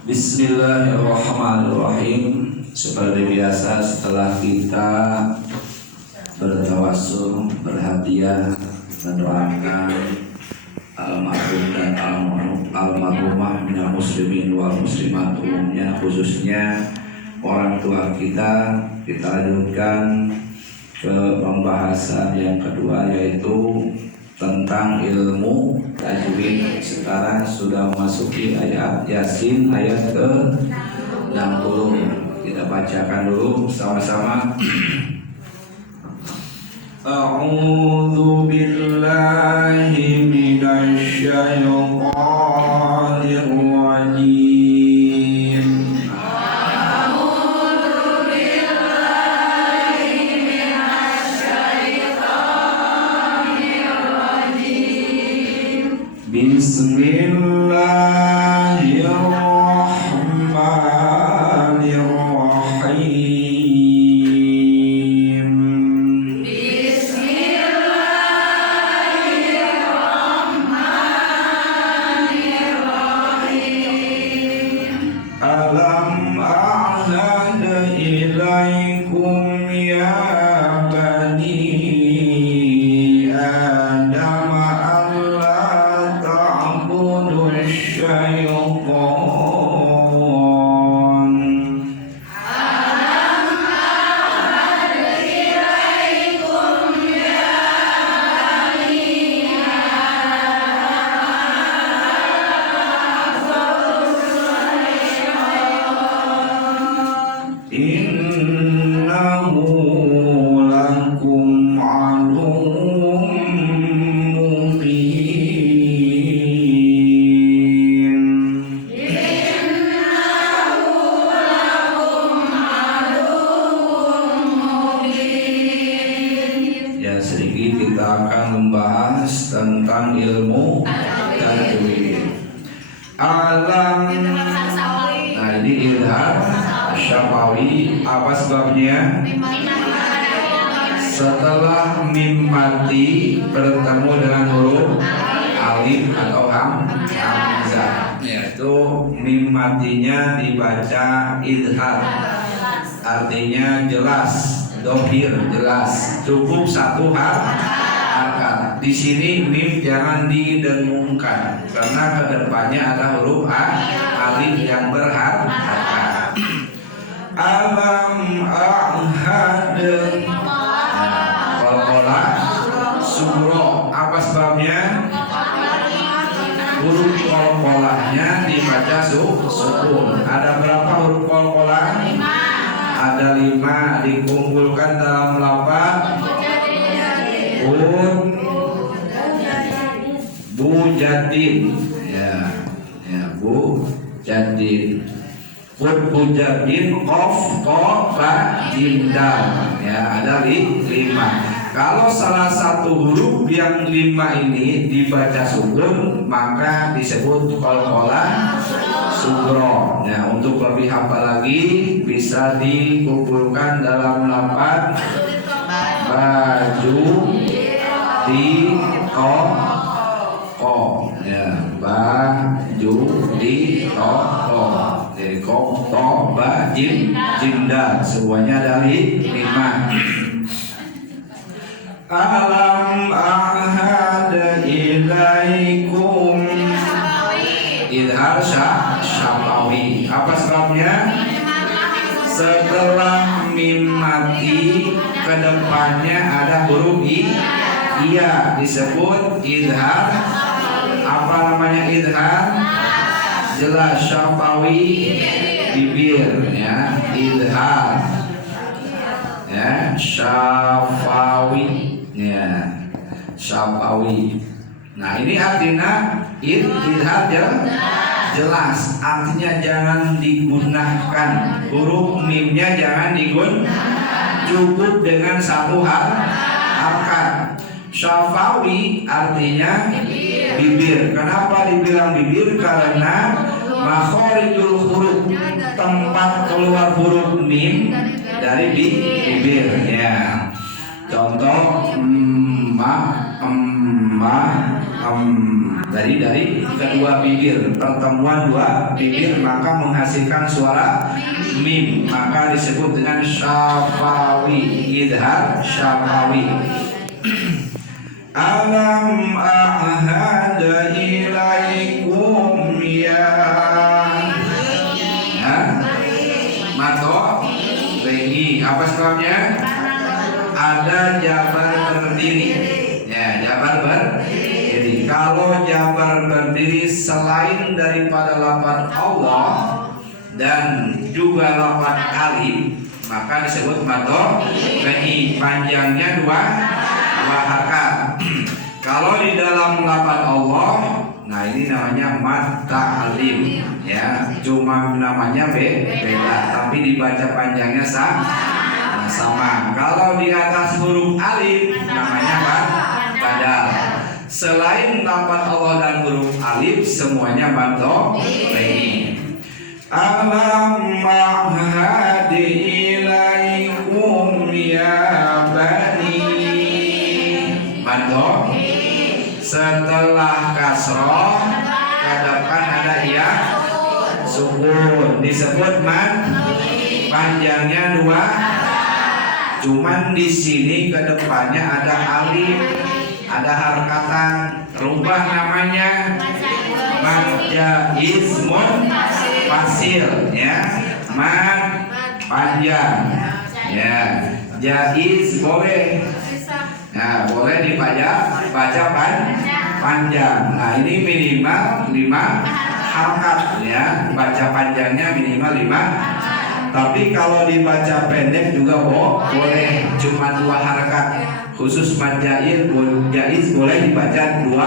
Bismillahirrahmanirrahim. Seperti biasa, setelah kita bertawassul, berhadiah, mendoakan almarhum dan almarhumah minal muslimin wal muslimat umumnya, khususnya orang tua kita lanjutkan ke pembahasan yang kedua, yaitu tentang ilmu tajwid. Sekarang sudah memasuki ayat Yasin ayat ke-60. Kita bacakan dulu sama-sama. A'udzu billahi minasy syaithanir rajim. Bismillahirrahmanirrahim. Alam a'had ilaikum ya bani Adam alla ta'budu syaitan. Innahu lakum aduwwun mubin. Ya, sedikit kita akan membahas tentang ilmu tajwid. Alam. Nah, ini ilham syafawi. Apa sebabnya? Setelah mim mati bertemu dengan huruf alif atau hamzah, yaitu mim matinya dibaca idhar, artinya jelas, dohir, jelas, cukup satu harakat. Di sini mim jangan didengungkan karena kedepannya ada huruf alif yang berharakat. Alam ahad qalqalah suro. Apa sebabnya? Huruf qalqalahnya dibaca sukun. Ada berapa huruf qalqalah? Ada 5, dikumpulkan dalam lafaz bu jadid. Ya, bu jadid. Bujadin qaf ba jim dal. Ya, ada 5. Kalau salah satu huruf yang 5 ini dibaca sukun, maka disebut qalqalah sugro. Nah, untuk lebih hafal lagi bisa dikumpulkan dalam lafaz baju di ko. Ya, baju di ko. Dari kok, to, ba, jim, jimda, semuanya dari 5. Alam ahad ilaikum. Idhar syafawi. Apa sebabnya? Setelah mim mati, kedepannya ada huruf iya, disebut idhar. Apa namanya idhar? Jelas, syafawi, bibir, ya, idhar, ya, syafawi, ya, syafawi. Nah, ini artinya idhar jelas, artinya jangan digunakan, huruf mimnya jangan digunakan, cukup dengan satu harakat. Syafawi artinya bibir. Kenapa dibilang bibir? Karena makhorijul huruf, tempat keluar huruf mim dari bibir. Ya, contoh dari kedua bibir, pertemuan dua bibir maka menghasilkan suara mim, maka disebut dengan syafawi, idhar syafawi. Alam ahada ilaikum ya mato ini apa sebabnya? Ada jabar berdiri ya, jabar berdiri. Kalau jabar berdiri selain daripada lafaz Allah dan juga lafaz alif maka disebut mato ini, panjangnya dua harakat. Kalau di dalam lafaz Allah, nah ini namanya mad ta'lim ya, cuma namanya beda tapi dibaca panjangnya sama. Kalau di atas huruf alif namanya badal. Selain lafaz Allah dan huruf alif semuanya mad ini. Alam mahadi ilaikum ya bani mad. Setelah kasroh ke depan ada ya sukun, disebut mad, panjangnya dua. Cuman di sini ke depannya ada alif, ada harakatan, rubah namanya mad jaizmun fasil ya, mad panjang ya, jaiz boleh. Nah, boleh dibaca panjang. Nah, ini minimal 5 harakat ya. Baca panjangnya minimal 5. Tapi kalau dibaca pendek juga boleh, cuma 2 harakat. Khusus mad jaiz boleh dibaca 2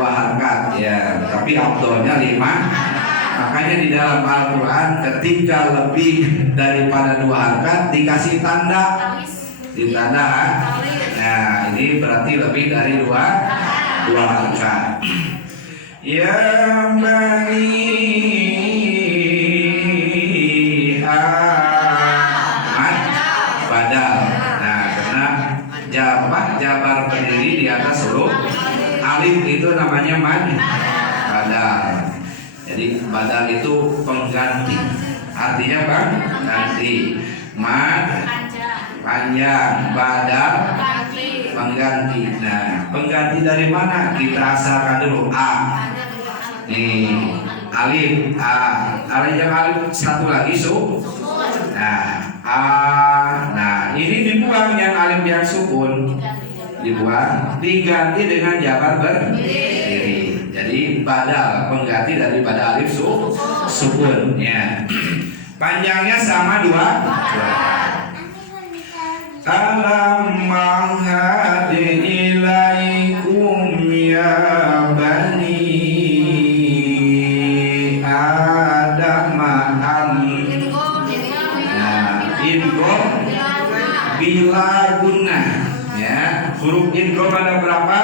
harakat ya. Tapi afdholnya 5. Makanya di dalam Al-Qur'an ketika lebih daripada 2 harakat dikasih tanda. Ditanda. Nah, ini berarti lebih dari 2 harakat. Ya bani Ahmad badal. Nah, karena jabar berdiri di atas huruf alif itu namanya mad badal. Jadi badal itu pengganti. Artinya pengganti. Mad panjang, badal pengganti. Nah, pengganti dari mana? Kita asalkan dulu a. Nih, alif a. Alif satu lagi Nah, a. Nah, ini dibuang yang alif yang sukun. Dibuang, diganti dengan jabar berdiri. Jadi badal pengganti daripada alif sukun ya. Panjangnya sama 2. Alam mahadi ilaikum ya bani Adam idgham bila gunnah ya. Huruf idgham ada berapa?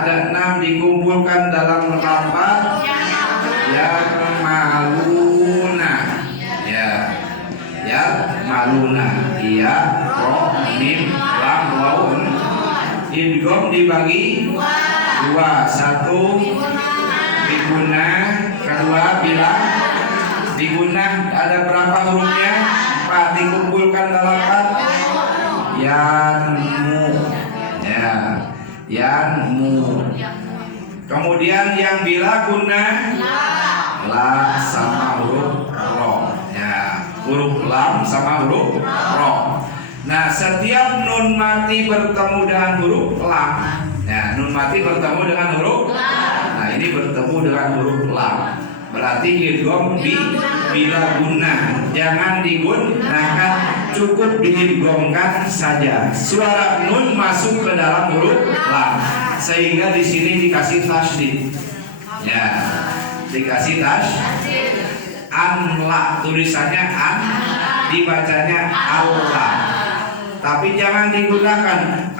Ada 6 dikumpulkan dalam lafaz ya maluna ya maluna iya ro mim lam waun. Idgham dibagi 2, 1 digunah, kedua bila digunah. Ada berapa hurufnya? 4 dikumpulkan dalam 4 yanmu ya, yanmu. Kemudian yang bila gunah la sama huruf ro ya, huruf lam sama huruf ro. Nah, setiap nun mati bertemu dengan huruf lam. Nah, nun mati bertemu dengan huruf lam. Nah, ini bertemu dengan huruf lam. Berarti idgham bila gunnah. Jangan digunakan, cukup diidghamkan saja. Suara nun masuk ke dalam huruf lam. Sehingga di sini dikasih tasydid. Ya, dikasih tasydid. Anla, tulisannya an, dibacanya Allah. Tapi jangan digunakan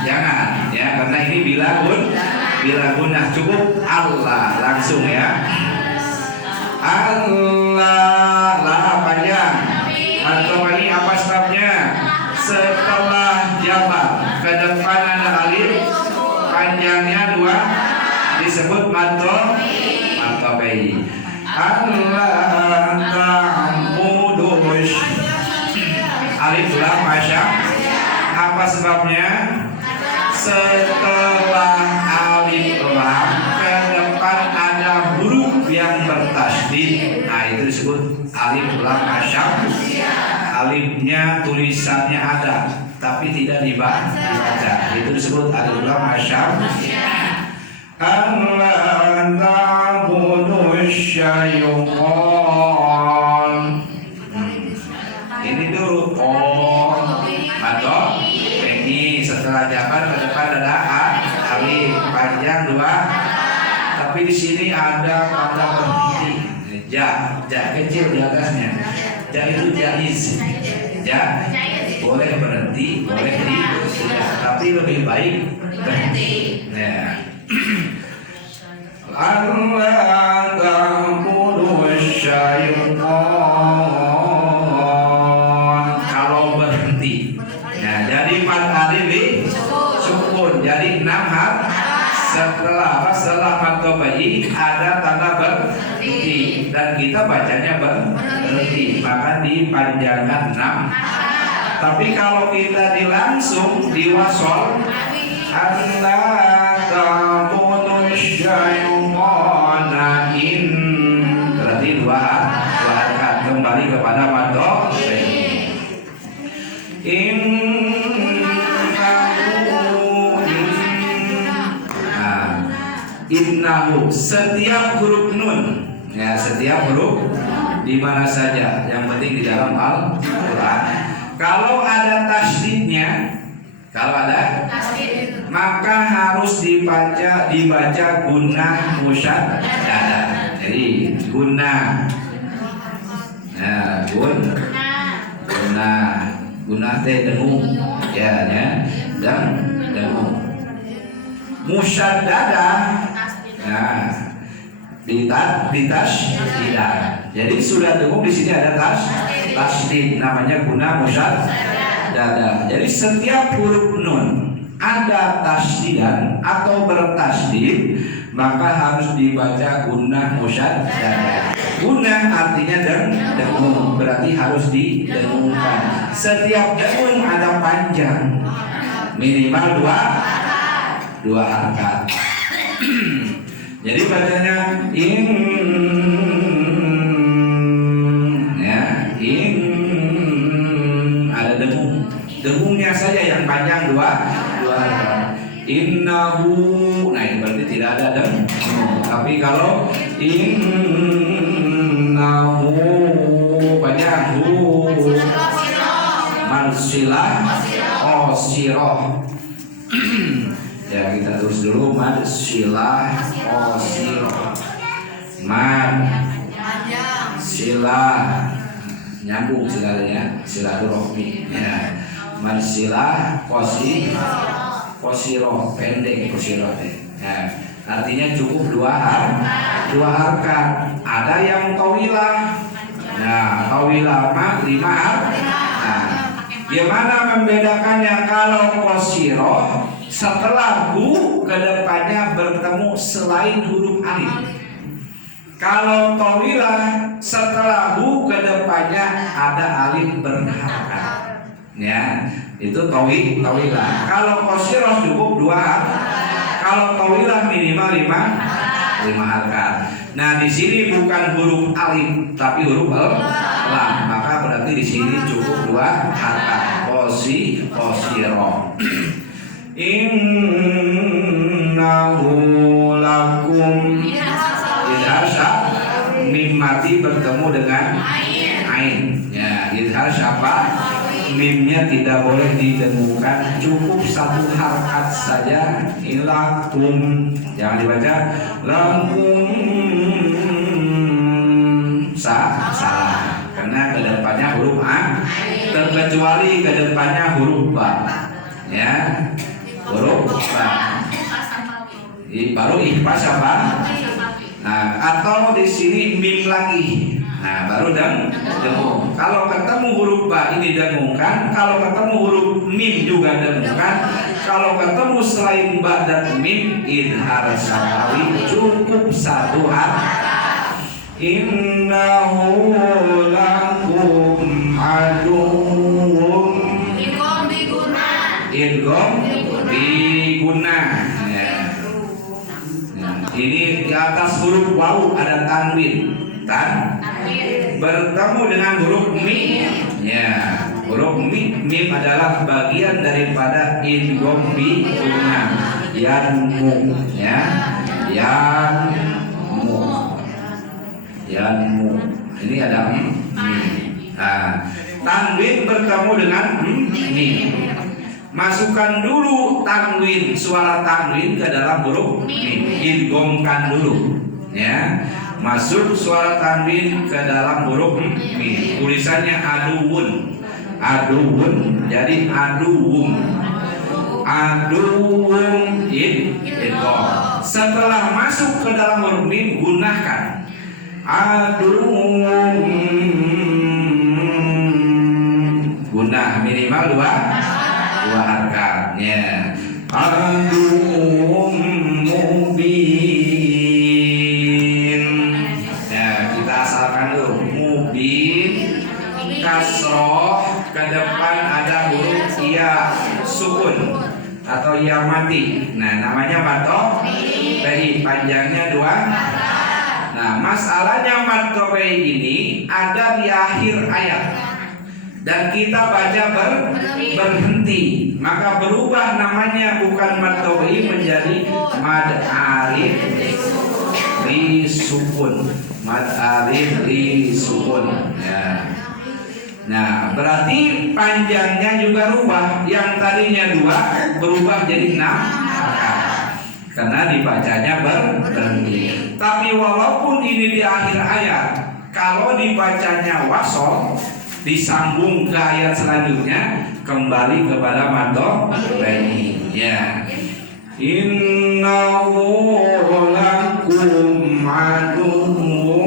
jangan ya, karena ini bila gunah, cukup Allah langsung ya. Allah lah panjang. Atau ini apa sebabnya? Setelah jabar ke depan ada panjangnya 2 disebut matobai. Allah ta'budush alif lam asyam. Apa sebabnya? Setelah alif lam ke depan ada huruf yang bertasydid. Nah, itu disebut alif lam asyam. Alifnya tulisannya ada tapi tidak dibaca. Itu disebut alif lam asyam. Allah ta'budush syaitan. Ini dulu atau ini setelah jabar ke depan ada alif panjang 2. Tapi di sini ada kata berhenti. Ja kecil di atasnya. Ja itu jaiz. Ja boleh berhenti, boleh tidak, tapi lebih baik berhenti. Ya. Allah ta'budush syaitan. Kalau berhenti. Nah, jadi 4 alif sukun. Jadi 6 harf. Setelah matobai ada tanda berhenti dan kita bacanya berhenti, maka dipanjangkan 6. Tapi kalau kita dilangsung diwasol, Allah ta'budush syaitan, berarti 2 harakat kembali kepada matobai. Innahu, setiap huruf nun, ya setiap huruf di mana saja, yang penting di dalam Al-Quran. Kalau ada tasydidnya, maka harus dibaca gunnah musyaddadah. Jadi gunnah, nah gunnah teh dengung, ya dan dengung. Musyaddadah. Nah, tidak. Jadi sudah dengung di sini ada tasydid, namanya gunnah musyaddadah. Jadi setiap huruf nun ada tasdidan atau bertasdid, maka harus dibaca gunnah musyaddadah. Gunnah artinya dengung, berarti harus didengungkan. Setiap dengung ada panjang, minimal 2 harakat. Jadi bacanya ada dengungnya saja yang panjang 2 harakat. Innahu, nah itu berarti tidak ada dengung. Tapi kalau innahu banyak marsilah qasirah. Ya, kita terus dulu mad silah qasirah. Mad silah nyambung silahnya, silaturahmi. Ya. Mad silah qasirah pendek qasirah. Ya. Artinya cukup 2 harakat. Ada yang tawilah. Nah, tawilah mah 5 harakat. Nah, gimana membedakannya? Kalau qasirah setelah hu ke depannya bertemu selain huruf alif. Kalau tawilah setelah hu ke depannya ada alif berharakat. Ya, itu tawilah. Kalau qasirah cukup 2 harakat. Kalau tawilah minimal 5 harakat. Nah, di sini bukan huruf alif tapi huruf lam. Maka berarti di sini cukup 2 harakat. Qasirah. Innahu lakum idhar mim mati bertemu dengan ain. Ya, idhar siapa? Mimnya tidak boleh didengungkan, cukup 1 harakat saja. Ilakum, jangan dibaca lakum salah, karena kedepannya huruf a, terkecuali kedepannya huruf ba. Ya, huruf ba. Baru ihfaz apa? Nah, atau di sini mim lagi. Nah, baru dengung. Kalau ketemu huruf ba ini dengungkan, kalau ketemu huruf mim juga dengungkan, Kalau ketemu selain ba dan mim idhar sakawi cukup satu harf. Innahu lakum aduwwum. Idgham biguna. Ini di atas huruf waw ada tanwin. Bertemu dengan huruf mim. Ya, huruf mim adalah bagian daripada idgham biguna. Yanmu, ya. Yanmu. Ini ada mim. Nah, tanwin bertemu dengan mim. Masukkan dulu tanwin, suara tanwin ke dalam huruf mim. Idghamkan dulu, ya. Masuk suara tanwin ke dalam huruf mim. Tulisannya aduun, jadi aduum, idgham. Setelah masuk ke dalam huruf mim, gunakan aduum. Guna minimal dua harkatnya. Aduum mubin. Ya, kita asalkan dulu. Mubin kasroh, ke depan ada huruf ya sukun atau ya mati. Nah, namanya mato PI, panjangnya 2. Nah, masalahnya mato PI ini ada di akhir ayat dan kita baca berhenti, maka berubah namanya, bukan mad tabii menjadi mad alif li sukun. Ya. Nah, berarti panjangnya juga rubah. Yang tadinya 2 berubah jadi 6 karena dibacanya berhenti. Tapi walaupun ini di akhir ayat, kalau dibacanya wasol disambung ke ayat selanjutnya, kembali kepada mato bayi. Ya. Innahu lakum aduwwum